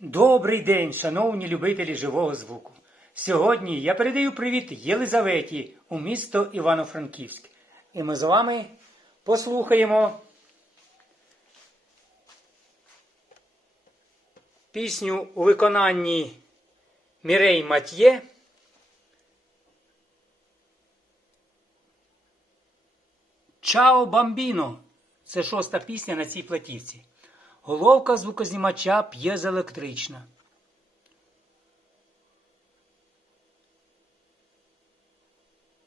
Добрий день, шановні любителі живого звуку. Сьогодні я передаю привіт Єлизаветі у місто Івано-Франківськ. І ми з вами послухаємо пісню у виконанні Мірей Матьє. Чао Бамбіно. Це шоста пісня на цій платівці. Головка звукознімача п'єзоелектрична.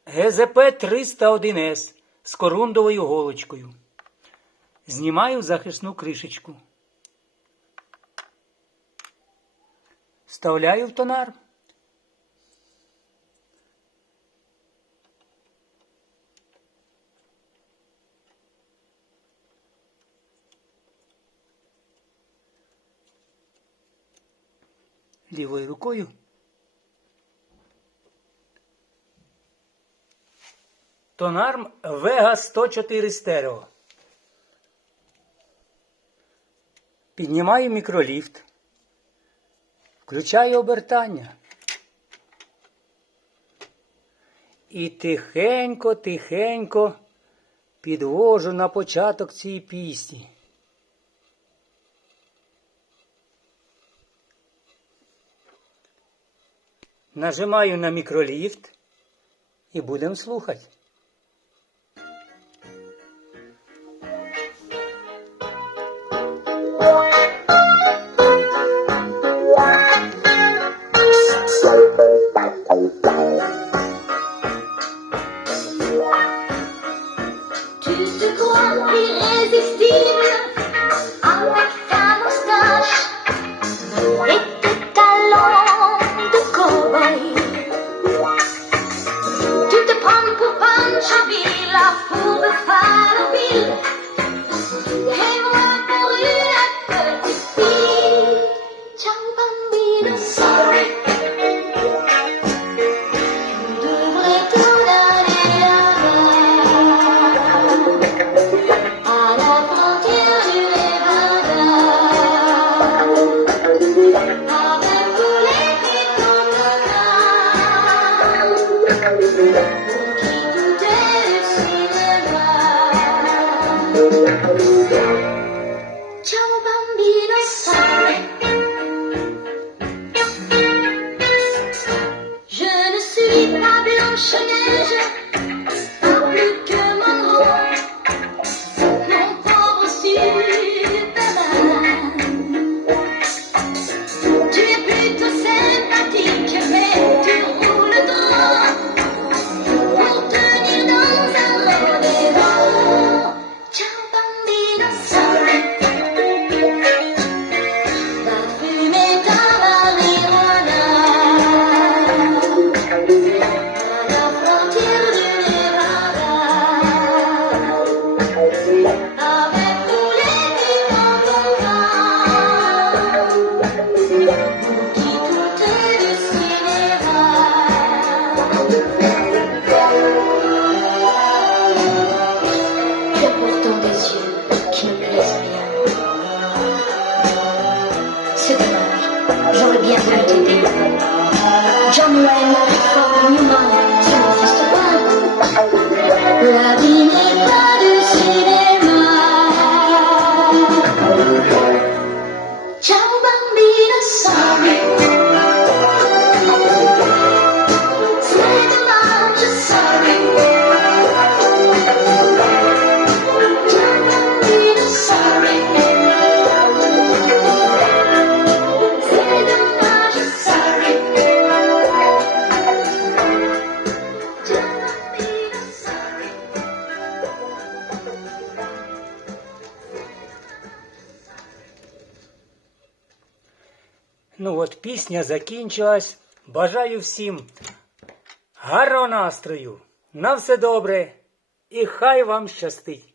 ГЗП 301С з корундовою голочкою. Знімаю захисну кришечку. Вставляю в тонар. Лівою рукою. Тонарм Vega 104 стерео. Піднімаю мікроліфт. Включаю обертання. І тихенько, тихенько підвожу на початок цієї пісні. Нажимаю на мікроліфт і будемо слухати. Tu te crois irrésistible Ciao bambino, sorry. Je ne suis pas Blanche-Neige, Somewhere in the me. you might to walk. Love you. Ну от пісня закінчилась. Бажаю всім гарного настрою. На все добре і хай вам щастить!